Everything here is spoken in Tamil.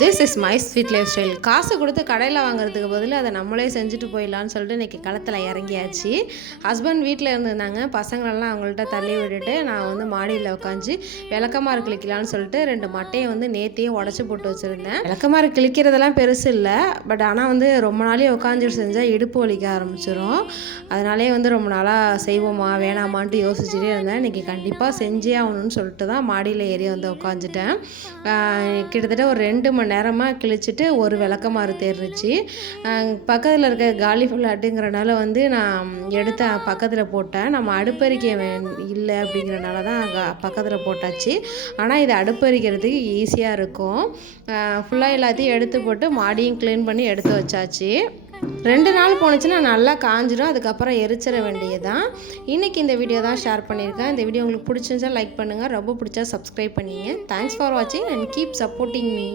This is my sweet life style. காசு கொடுத்து கடையில் வாங்குறதுக்கு பதில் அதை நம்மளே செஞ்சுட்டு போயிடலான்னு சொல்லிட்டு இன்றைக்கி களத்தில் இறங்கியாச்சு. ஹஸ்பண்ட் வீட்டில் இருந்திருந்தாங்க. பசங்களெல்லாம் அவங்கள்ட்ட தள்ளி விட்டுட்டு நான் வந்து மாடியில் உட்காந்து விளக்கமாறு கிளிக்கலான்னு சொல்லிட்டு 2 மட்டையை வந்து நேத்தியே உடச்சி போட்டு வச்சுருந்தேன். விளக்கமாறு கிளிக்கிறதெல்லாம் பெருசு இல்லை, பட் ஆனால் வந்து ரொம்ப நாளே உட்காந்து செஞ்சால் இடுப்பு வலிக்க ஆரம்பிச்சிடும். அதனாலே வந்து ரொம்ப நாளாக செய்வோமா வேணாமான்ட்டு யோசிச்சுட்டே இருந்தேன். இன்றைக்கி கண்டிப்பாக செஞ்சே ஆகணும்னு சொல்லிட்டு தான் மாடியில் ஏறி வந்து உட்காந்துட்டேன். கிட்டத்தட்ட ஒரு 2 மணி நேரமாக கிழிச்சிட்டு ஒரு விளக்கமாறு தேர்ந்துச்சு. பக்கத்தில் இருக்க காலி ஃப்ளாட்டுங்கிறனால வந்து நான் எடுத்து பக்கத்தில் போட்டேன். நம்ம அடுப்பறிக்க இல்லை அப்படிங்கிறனால தான் பக்கத்தில் போட்டாச்சு. ஆனால் இது அடுப்பறிக்கிறதுக்கு ஈஸியாக இருக்கும். ஃபுல்லாக எல்லாத்தையும் எடுத்து போட்டு மாடியும் க்ளீன் பண்ணி எடுத்து வச்சாச்சு. 2 நாள் போணுச்சுன்னா நல்லா காஞ்சிடும். அதுக்கப்புறம் எரிச்சிட வேண்டியதுதான். இன்றைக்கி இந்த வீடியோ தான் ஷேர் பண்ணியிருக்கேன். இந்த வீடியோ உங்களுக்கு பிடிச்சிருந்தா லைக் பண்ணுங்கள், ரொம்ப பிடிச்சா சப்ஸ்கிரைப் பண்ணிங்க. தேங்க்ஸ் ஃபார் வாட்சிங் அண்ட் கீப் சப்போர்ட்டிங் மீ.